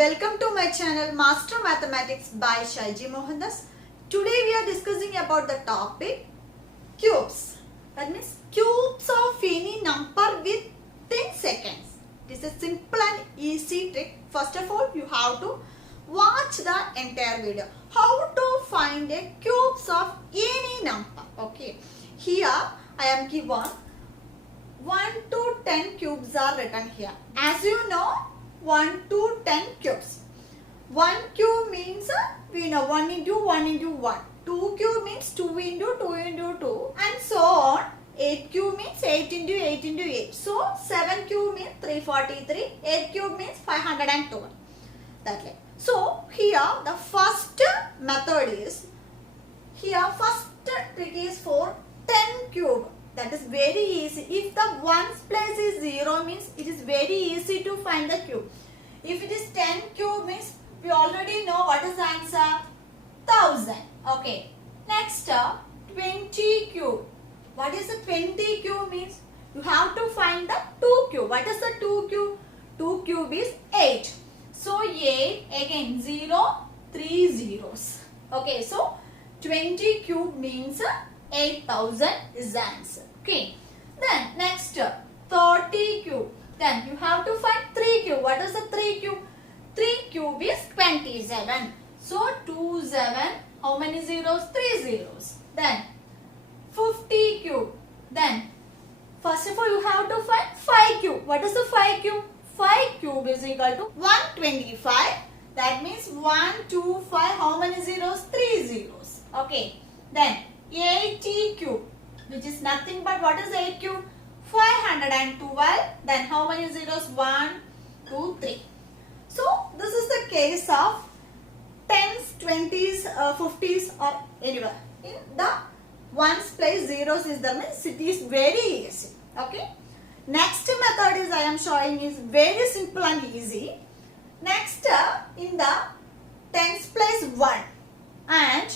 Welcome to my channel Master Mathematics by Shaiji Mohandas. Today we are discussing about the topic cubes. That means cubes of any number within seconds. It is a simple and easy trick. First of all, you have to watch the entire video. How to find a cubes of any number. Okay. Here I am given 1 to 10 cubes are written here. As you know, 1 to 10 cubes. 1 cube means we know 1 into 1 into 1. 2 cube means 2 into 2 into 2 and so on. 8 cube means 8 into 8 into 8. So 7 cube means 343. 8 cube means 512. That way. So here the first method is, here first trick is for 10 cube. That is very easy. If the ones place is 0 means it is very easy to find the cube. If it is 10 cube means we already know what is the answer. 1000. Okay. Next 20 cube. What is the 20 cube means? You have to find the 2 cube. What is the 2 cube? 2 cube is 8. So 8 again 0, 3 zeros. Okay. So 20 cube means 8000 is the answer. Okay. Then next 30 cube. Then you have to find 3 cube. What is the 3 cube? 3 cube is 27. So 2 7. How many zeros? 3 zeros. Then 50 cube. Then first of all you have to find 5 cube. What is the 5 cube? 5 cube is equal to 125. That means 1 2 5. How many zeros? 3 zeros. Okay. Then 80 cube, which is nothing but what is 8 cube? 512. Then how many zeros? 1, 2, 3. So this is the case of 10s, 20s, 50s or anywhere. In the ones place zeros is the means it is very easy. Okay. Next method is I am showing is very simple and easy. Next in the tens place 1 and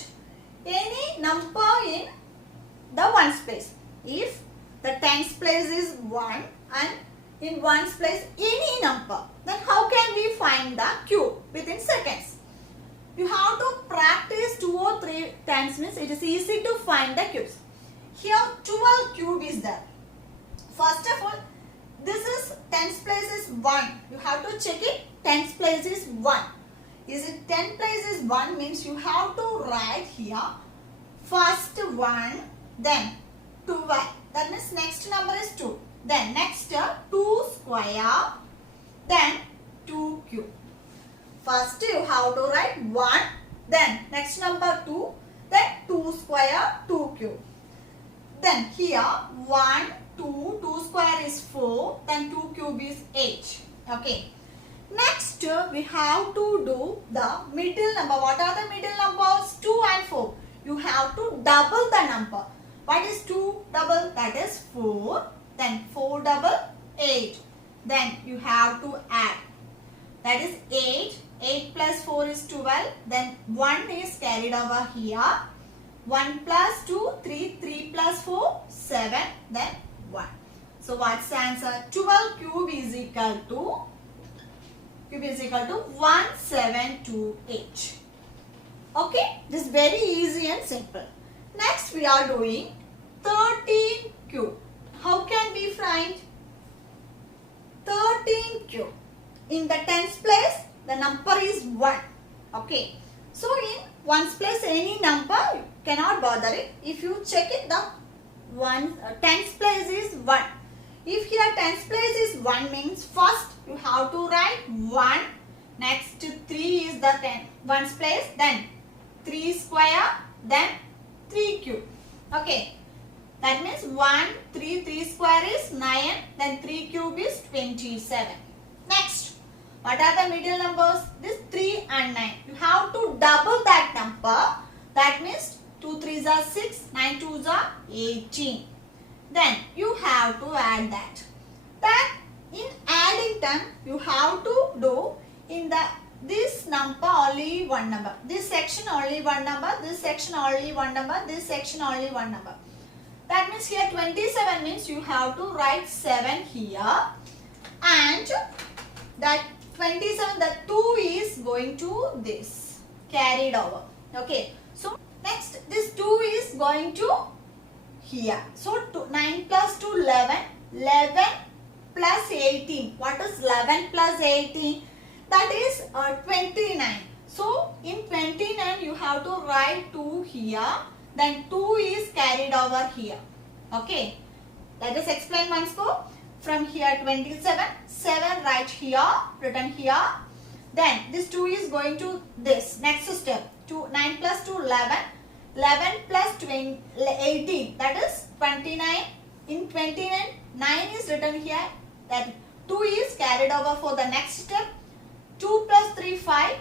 any number in the ones place. If the tens place is 1 and in ones place any number, then how can we find the cube within seconds? You have to practice 2 or 3 times means it is easy to find the cubes. Here 12 cube is there. First of all, this is tens place is 1. You have to check it. Tens place is 1. Is it 10 place is 1 means you have to write here first 1, then 12. That means next number is 2. Then next 2 square, then 2 cube. First you have to write 1, then next number 2, then 2 square, 2 cube. Then here 1, 2, 2 square is 4, then 2 cube is 8. Okay. Next, we have to do the middle number. What are the middle numbers? 2 and 4. You have to double the number. What is 2 double? That is 4. Then 4 double, 8. Then you have to add. That is 8. 8 plus 4 is 12. Then 1 is carried over here. 1 plus 2, 3. 3 plus 4, 7. Then 1. So what's the answer? 12 cube is equal to 1728. Okay, this is very easy and simple. Next we are doing 13 cube. How can we find 13 cube? In the tens place the number is 1. Okay, so in ones place any number you cannot bother it. If you check it, the tens place is 1. If here tens place is 1 means first you have to write 1. Next 3 is the ones place. Then 3 square. Then 3 cube. Okay. That means 1, 3, 3 square is 9. Then 3 cube is 27. Next. What are the middle numbers? This 3 and 9. You have to double that number. That means 2 3s are 6. 9 2s are 18. Then you have to add that. That in adding time you have to do in this number only one number. This section only one number. This section only one number. This section only one number. That means here 27 means you have to write 7 here. And that 27, the 2 is going to this, carried over. Okay, so next this 2 is going to here. So 9 plus 2, 11. 11 plus 18. What is 11 plus 18? That is 29. So in 29 you have to write 2 here. Then 2 is carried over here. Okay. Let us explain once more. From here 27. 7 right here. Written here. Then this 2 is going to this. Next step. 9 plus 2, 11. 11 plus 18. That is 29. In 29, 9 is written here. That 2 is carried over for the next step. 2 plus 3, 5.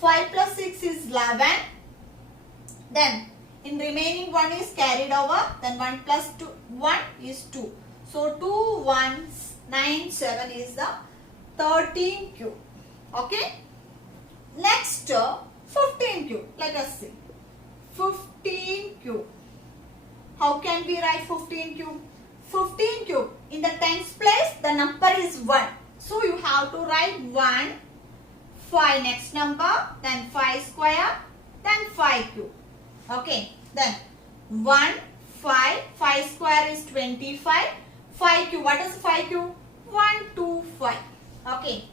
5 plus 6 is 11. Then in remaining 1 is carried over. Then 1 plus 2, 1 is 2. So 2, 1, 9, 7 is the 13 cube. Okay. Next 15 cube. Let us see. 15 cube. How can we write 15 cube? 15 cube. In the tens place, the number is 1. So you have to write 1, 5 next number, then 5 square, then 5 cube. Okay. Then 1, 5, 5 square is 25. 5 cube. What is 5 cube? 1, 2, 5. Okay.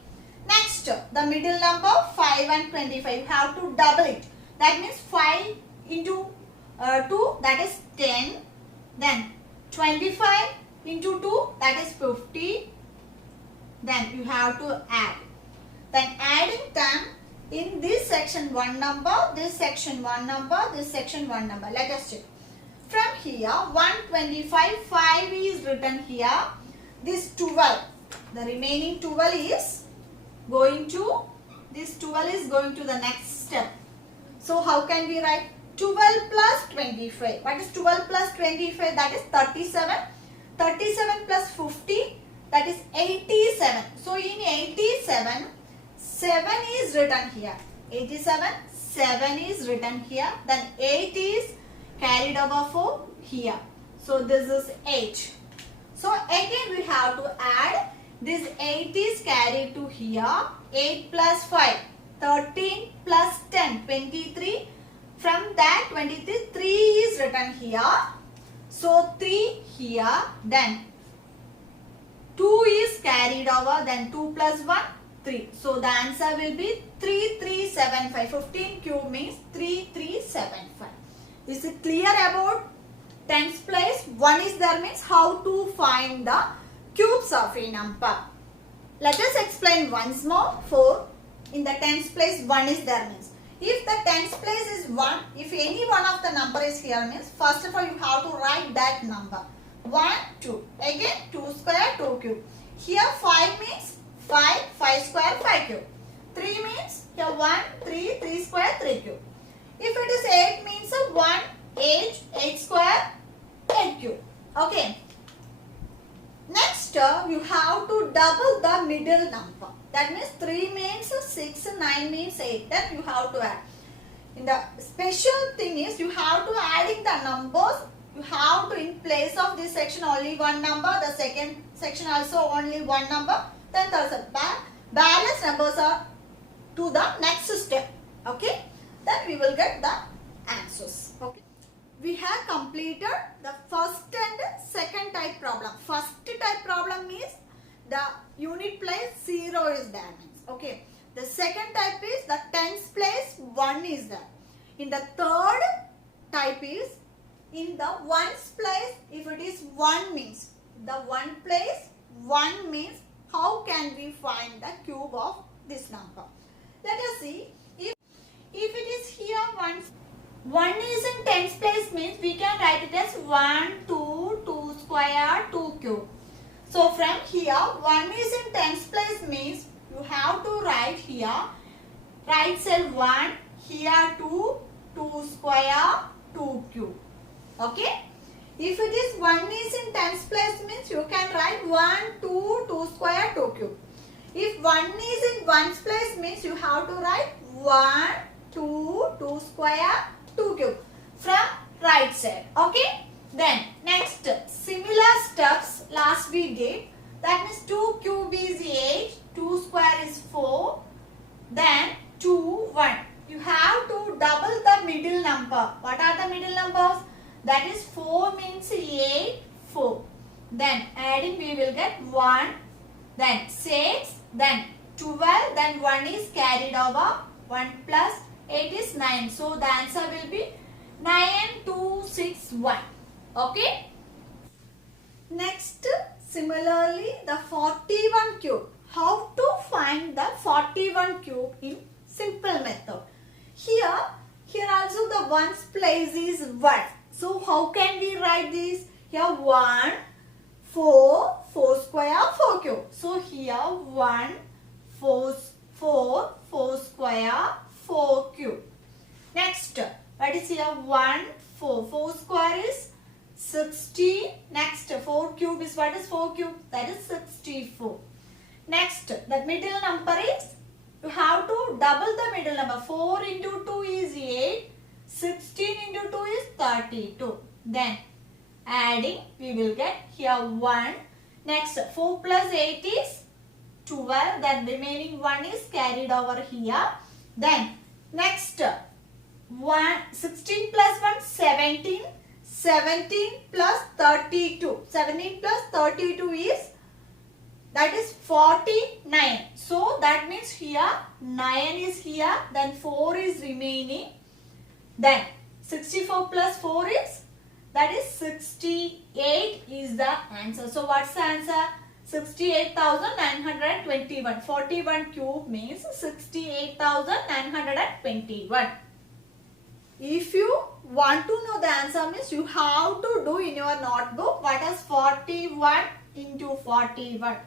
Next, the middle number 5 and 25. You have to double it. That means 5 into 2, that is 10. Then 25 into 2, that is 50. Then you have to add. Then adding time, in this section 1 number, this section 1 number, this section 1 number. Let us check. From here 125, 5 is written here. This 12, the remaining 12 is going to, this 12 is going to the next step. So how can we write? 12 plus 25. What is 12 plus 25? That is 37. 37 plus 50. That is 87. So in 87, 7 is written here. 87, 7 is written here. Then 8 is carried over for here. So this is 8. So again we have to add. This 8 is carried to here. 8 plus 5. 13 plus 10. 23. From that 23, 3 is written here. So 3 here. Then 2 is carried over. Then 2 plus 1, 3. So the answer will be 3375. 15 cube means 3375. Is it clear about tens place? 1 is there means how to find the cubes of a number. Let us explain once more. 4 in the tens place 1 is there means. If the tens place is 1, if any one of the number is here means, first of all you have to write that number. 1, 2. Again 2 square, 2 cube. Here 5 means 5, 5 square, 5 cube. 3 means here 1, 3, 3 square, 3 cube. If it is 8 means 1, 8, 8 square, 8 cube. Okay. Next you have to double the middle number. That means 3 means 6, 9 means 8. Then you have to add. In the special thing is you have to adding the numbers. You have to in place of this section only one number. The second section also only one number. Then the balance numbers are to the next step. Okay. Then we will get the answers. Okay. We have completed the first and second type problem. First type problem means the unit place 0 is there means. Okay. The second type is the tens place 1 is there. In the third type is in the ones place, if it is 1 means, the 1 place 1 means how can we find the cube of this number. Let us see. If it is here 1 is in tens place means we can write it as 1, 2, 2 square, 2 cube. So from here 1 is in tens place means you have to write here right side 1, here 2, 2 square, 2 cube. Okay. If it is 1 is in tens place means you can write 1, 2, 2 square, 2 cube. If 1 is in ones place means you have to write 1, 2, 2 square, 2 cube from right side. Okay. Then next similar steps last we did. That means 2 cube is 8, 2 square is 4. Then 2, 1. You have to double the middle number. What are the middle numbers? That is 4 means 8, 4. Then adding we will get 1, then 6, then 12, then 1 is carried over. 1 plus 8 is 9. So the answer will be 9261. Okay. Next, similarly the 41 cube. How to find the 41 cube in simple method? Here also the ones place is 1. So how can we write this? Here 1, 4, 4 square, 4 cube. So here 1, 4, 4 square, 4 cube. Next, what is here? 1, 4. 4 square is 60. Next, 4 cube is, what is 4 cube? That is 64. Next, the middle number is, you have to double the middle number. 4 into 2 is 8. 16 into 2 is 32. Then, adding, we will get here 1. Next, 4 plus 8 is 12. Then, remaining 1 is carried over here. Then, next, 16 plus 1, 17. 17 plus 32. 17 plus 32 is, that is 49. So that means here 9 is here, then 4 is remaining. Then 64 plus 4 is, that is 68 is the answer. So what's the answer? 68,921. 41 cube means 68,921. If you want to know the answer means you have to do in your notebook what is 41 into 41.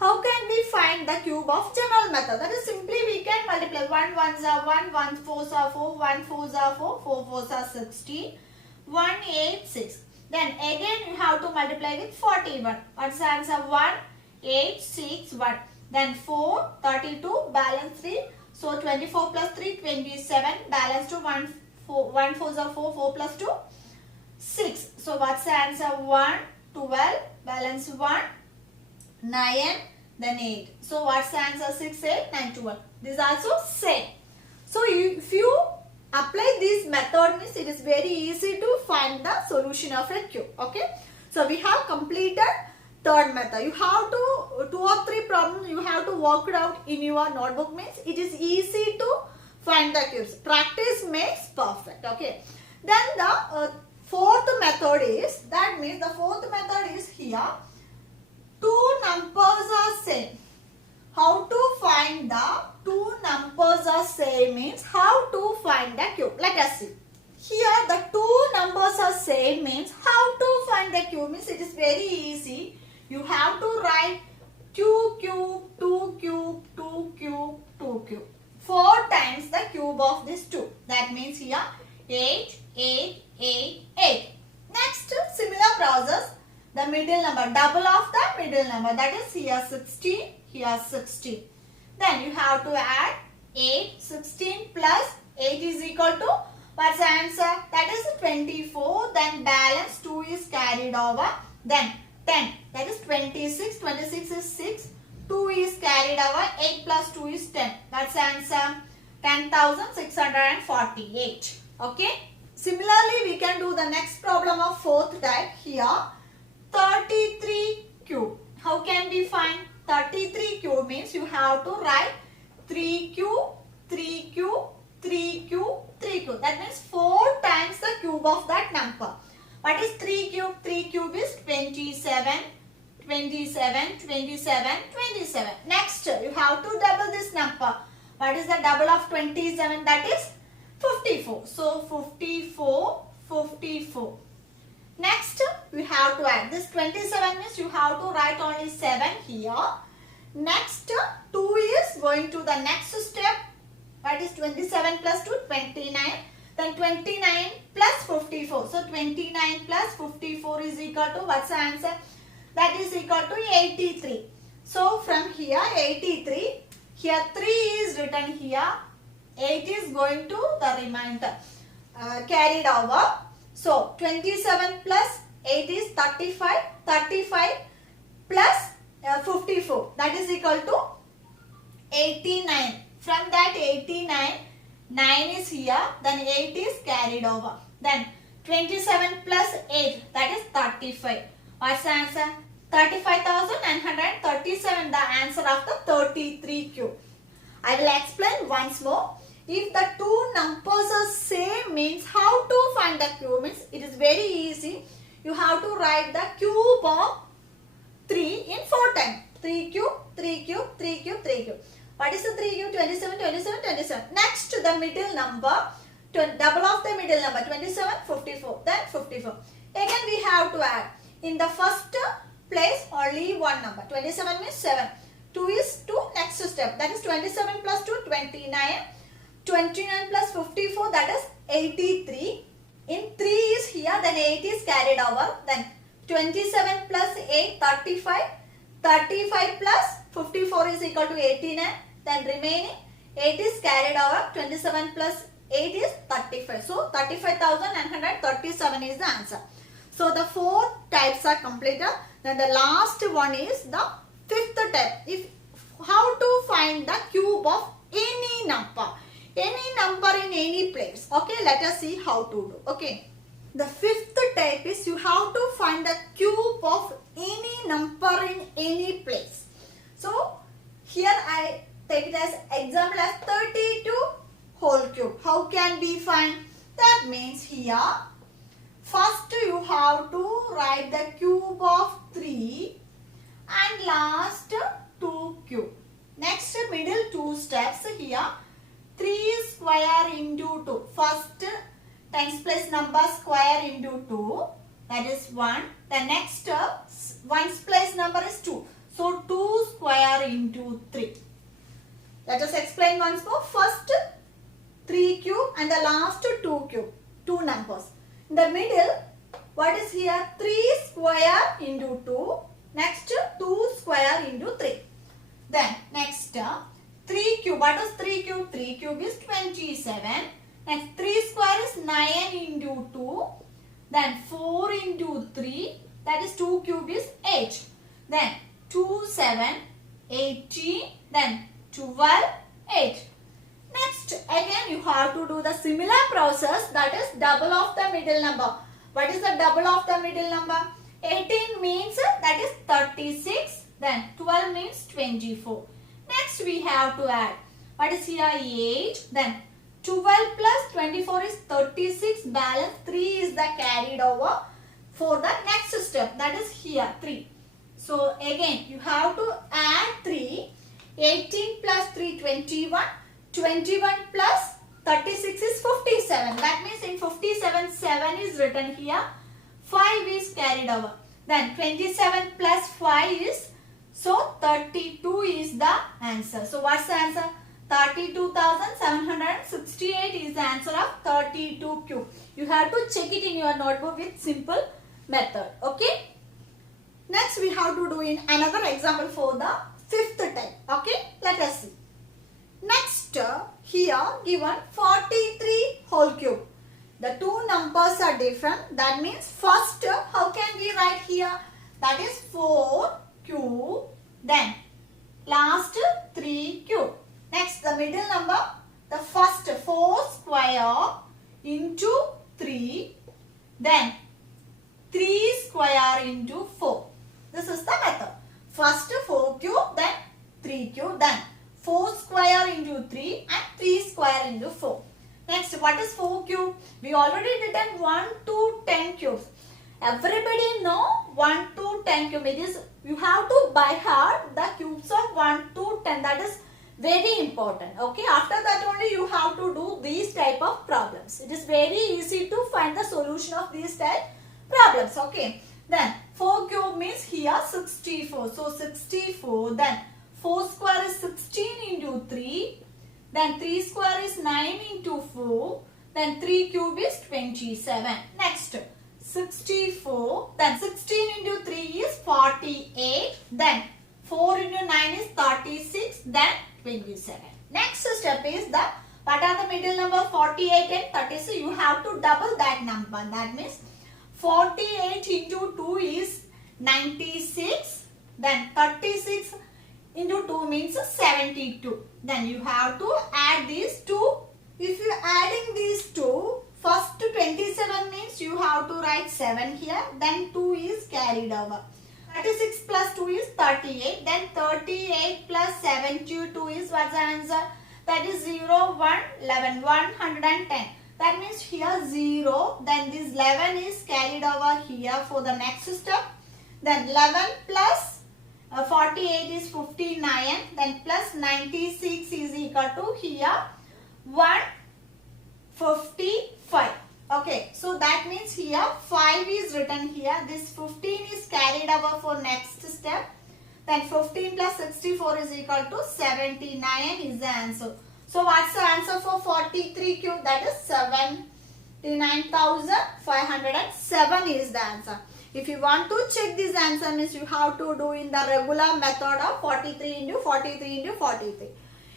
How can we find the cube of general method? That is simply we can multiply 1 ones are 1, 1 fours are 4, 1 fours are 4, 4 fours are 16, 1 8 6. Then again you have to multiply with 41. What's the answer? 1 8 6 1. Then 4 32 balance 3. So 24 plus 3 27 balance to 1 fours are 4, 4 plus 2 6. So what's the answer? 1 12 balance 1 9 then 8. So what's the answer? 6 8 9 12. This is also same. So if you apply this method means it is very easy to find the solution of a cube. Okay. So we have completed third method. You have to 2 or 3 problems you have to work it out in your notebook means it is easy to find the cubes. Practice makes perfect. Okay. Then the fourth method is, that means the fourth method is here. 2 numbers are same. How to find the 2 numbers are same means how to find the cube. Let us see. Here the 2 numbers are same means how to find the cube means it is very easy. You have to write 2 cube, 2 cube, 2 cube, 2 cube. 4 times the cube of this 2. That means here 8, 8, 8, 8. Next, similar process. The middle number, double of the middle number. That is here 16, here 16. Then you have to add 8, 16 plus 8 is equal to, what's the answer? That is 24. Then balance 2 is carried over. Then 10. That is 26. 26 is 6. 2 is carried over. 8 plus 2 is 10. That's the answer. 10,648. Okay. Similarly, we can do the next problem of fourth type here. 33 cube. How can we find 33 cube means you have to write 3 cube, 3 cube, 3 cube, 3 cube. That means 4 times the cube of that number. What is 3 cube? 3 cube is 27, 27, 27, 27. Next, you have to double this number. What is the double of 27? That is 54. So 54, 54. Next, we have to add this 27 means you have to write only 7 here. Next, 2 is going to the next step. What is 27 plus 2? 29. Then 29 plus 54. So 29 plus 54 is equal to, what's the answer? That is equal to 83. So from here 83. Here 3 is written here. 8 is going to the remainder carried over. So 27 plus 8 is 35. 35 plus 54. That is equal to 89. From that 89, 9 is here, then 8 is carried over. Then 27 plus 8, that is 35. What's the answer? 35,937, the answer of the 33 cube. I will explain once more. If the two numbers are same means how to find the cube means it is very easy. You have to write the cube of 3 in 4 times. 3 cube, 3 cube, 3 cube, 3 cube. What is the 3 cube? 27, 27, 27. Next the middle number, double of the middle number, 27, 54, then 54. Again we have to add. In the first place only one number. 27 means 7. 2 is 2, next step. That is 27 plus 2, 29. 29 plus 54, that is 83. In 3 is here, then 8 is carried over. Then 27 plus 8, 35. 35 plus 54 is equal to 89. Then remaining 8 is carried over. 27 plus 8 is 35. So 35,937 is the answer. So the 4 types are completed. Then the last one is the 5th type. How to find the cube of any number. Any number in any place. Okay, let us see how to do. Okay. The 5th type is you have to find the cube of any number in any place. So here I take it as example as 32 whole cube. How can we find? That means here first you have to write the cube of 3 and last 2 cube. Next middle 2 steps here. 3 square into 2. First tens place number square into 2. That is 1. The next ones place number is 2. So 2 square into 3. Let us explain once more. First 3 cube and the last 2 cube. 2 numbers. In the middle, what is here? 3 square into 2. Next 2 square into 3. Then next 3 cube. What is 3 cube? 3 cube is 27. Next 3 square is 9 into 2. Then 4 into 3. That is 2 cube is 8. Then 2, 7, 18. Then 12, 8. Next again you have to do the similar process, that is double of the middle number. What is the double of the middle number? 18 means that is 36. Then 12 means 24. Next we have to add. What is here? 8. Then 12 plus 24 is 36. Balance 3 is the carried over for the next step. That is here 3. So again you have to add 3. 18 plus 3, 21. 21 plus 36 is 57. That means in 57, 7 is written here. 5 is carried over. Then 27 plus 5 is, so 32 is the answer. So what's the answer? 32,768 is the answer of 32 cube. You have to check it in your notebook with simple method. Okay. Next we have to do in another example for the 5th type. Okay. Let us see. Next here given 43 whole cube. The two numbers are different. That means first how can we write here? That is 4 cube. Then last 3 cube. Next the middle number. The first 4 square into 3. Then 3 square into 4. This is the method. First 4 cube, then 3 cube, then 4 square into 3 and 3 square into 4. Next, what is 4 cube? We already written 1 to 10 cubes. Everybody know 1 to 10 cube. It is, you have to by heart the cubes of 1 to 10. That is very important. Okay. After that only you have to do these type of problems. It is very easy to find the solution of these type problems. Okay. Then 4 cube means here 64. So 64. Then 4 square is 16 into 3. Then 3 square is 9 into 4. Then 3 cube is 27. Next 64. Then 16 into 3 is 48. Then 4 into 9 is 36. Then 27. Next step is the, what are the middle number? 48 and 36. You have to double that number. That means 48 into 2 is 96. Then 36 into 2 means 72. Then you have to add these two. If you are adding these two, first 27 means you have to write 7 here. Then 2 is carried over. 36 plus 2 is 38. Then 38 plus 72 is what's the answer? That is 0, 1, 11, 110. That means here 0. Then this 11 is carried over here for the next step. Then 11 plus 48 is 59. Then plus 96 is equal to here 155. Okay, so that means here 5 is written here. This 15 is carried over for next step. Then 15 plus 64 is equal to 79 is the answer. So what's the answer for 43 cube? That is 79,507 is the answer. If you want to check this answer means you have to do in the regular method of 43 into 43 into 43.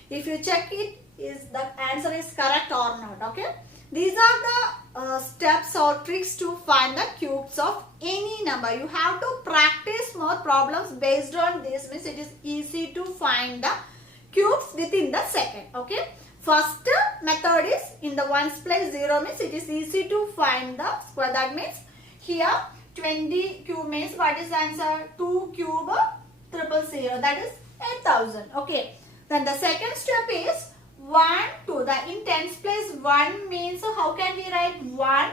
If you check it, is the answer is correct or not. Okay. These are the steps or tricks to find the cubes of any number. You have to practice more problems based on this, means it is easy to find the cubes within the second. Okay. First method is in the ones place 0 means it is easy to find the square. That means here 20 cube means what is the answer? 2 cube 000. That is 8,000. Okay. Then the second step is 1, 2. The in tens place 1 means how can we write 1,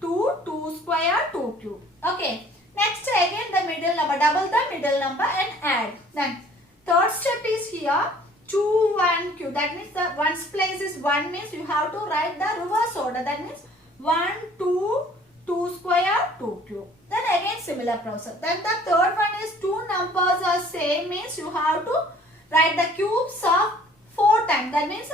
2, 2 square, 2 cube. Okay. Next again the middle number, double the middle number and add. Then third step is here 2, 1 cube. That means the ones place is 1 means you have to write the reverse order. That means 1, 2, 2 square, 2 cube. Then again similar process. Then the third one is two numbers are same means you have to write the cubes of 4 times. That means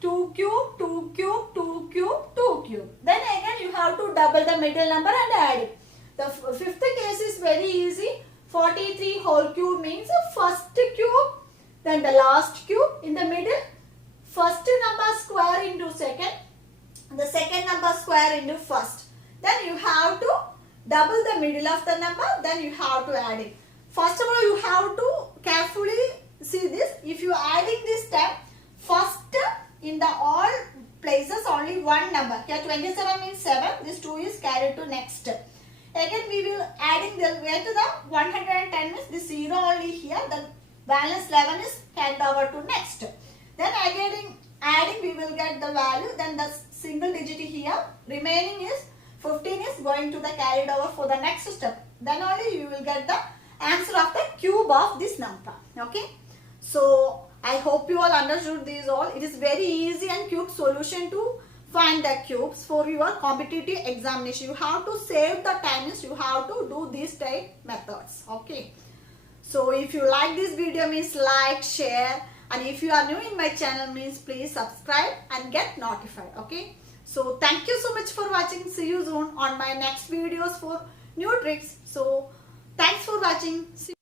2 cube, 2 cube, 2 cube, 2 cube. Then again you have to double the middle number and add it. The fifth case is very easy. 43 whole cube means first cube, then the last cube in the middle. First number square into second, the second number square into first. Then you have to double the middle of the number, then you have to add it. First of all, you have to carefully see this. If you are adding this step, first in the all places only one number. Here 27 means 7. This 2 is carried to next. Again we will adding the way to the 110 means this 0 only here. The balance 11 is carried over to next. Then again adding we will get the value. Then the single digit here. Remaining is 15 is going to the carried over for the next step. Then only you will get the answer of the cube of this number. Okay. So I hope you all understood these all. It is very easy and quick solution to find the cubes for your competitive examination. You have to save the time. You have to do these type methods. Okay. So if you like this video means like, share, and if you are new in my channel means please subscribe and get notified. Okay. So thank you so much for watching. See you soon on my next videos for new tricks. So thanks for watching. See